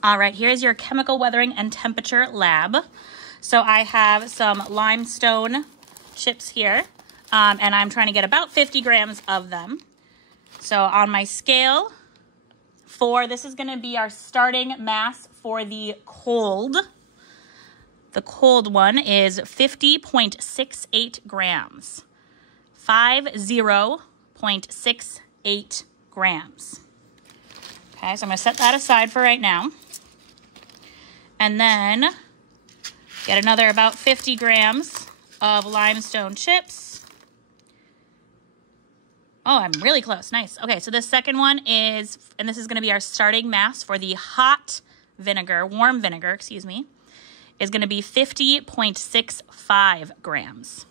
All right, here's your chemical weathering and temperature lab. So I have some limestone chips here, and I'm trying to get about 50 grams of them. So on my scale, this is gonna be our starting mass for the cold. The cold one is 50.68 grams. 50.68 grams. Okay, so I'm gonna set that aside for right now. And then get another about 50 grams of limestone chips. Oh, I'm really close, nice. Okay, so the second one is, and this is gonna be our starting mass for the warm vinegar, excuse me, is gonna be 50.65 grams.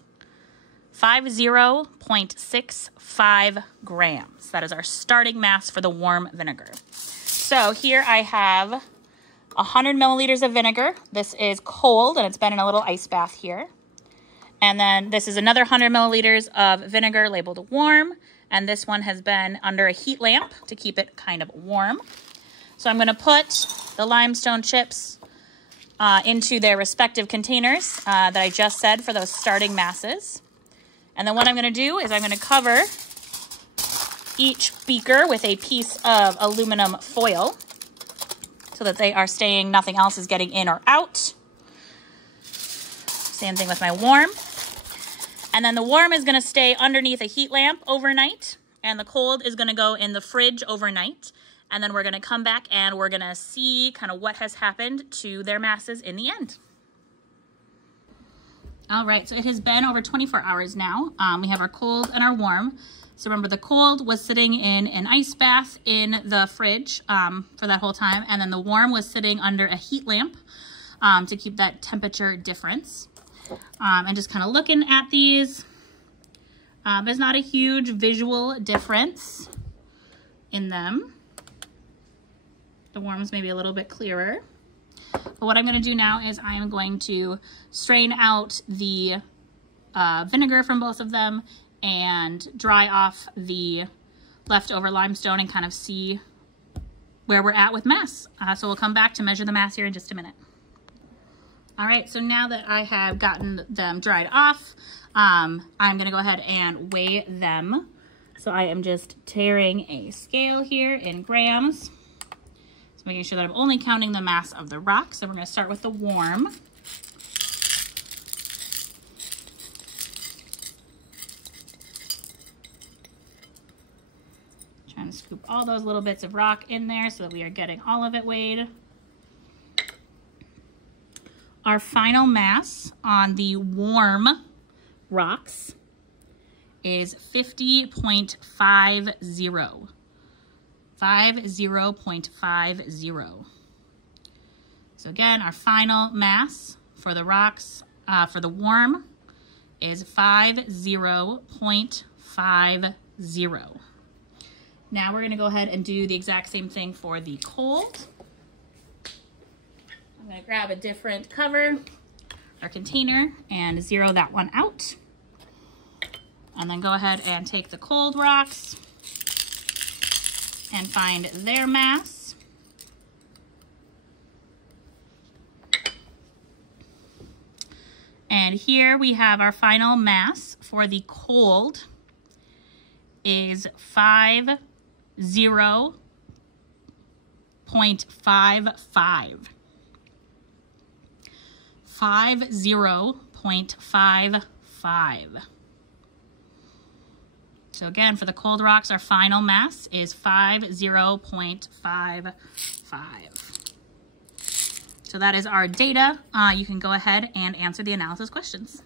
50.65 grams. That is our starting mass for the warm vinegar. So here I have 100 milliliters of vinegar. This is cold and it's been in a little ice bath here. And then this is another 100 milliliters of vinegar labeled warm. And this one has been under a heat lamp to keep it kind of warm. So I'm gonna put the limestone chips into their respective containers that I just said for those starting masses. And then what I'm gonna do is I'm gonna cover each beaker with a piece of aluminum foil so that they are staying, nothing else is getting in or out. Same thing with my warm. And then the warm is gonna stay underneath a heat lamp overnight, and the cold is gonna go in the fridge overnight. And then we're gonna come back and we're gonna see kind of what has happened to their masses in the end. All right, so it has been over 24 hours now. We have our cold and our warm. So remember, the cold was sitting in an ice bath in the fridge for that whole time, and then the warm was sitting under a heat lamp to keep that temperature difference. And just kind of looking at these, there's not a huge visual difference in them. The warm's maybe a little bit clearer. But what I'm going to do now is I am going to strain out the vinegar from both of them and dry off the leftover limestone and kind of see where we're at with mass. So we'll come back to measure the mass here in just a minute. All right, so now that I have gotten them dried off, I'm going to go ahead and weigh them. So I am just tearing a scale here in grams. Making sure that I'm only counting the mass of the rock. So we're going to start with the warm. Trying to scoop all those little bits of rock in there so that we are getting all of it weighed. Our final mass on the warm rocks is 50.50. 50.50. So again, our final mass for the rocks, for the warm, is 50.50. Now we're gonna go ahead and do the exact same thing for the cold. I'm gonna grab a different cover or container and zero that one out. And then go ahead and take the cold rocks and find their mass. And here we have our final mass for the cold is 50.55. 50.55. So again, for the cold rocks, our final mass is 50.55. So that is our data. You can go ahead and answer the analysis questions.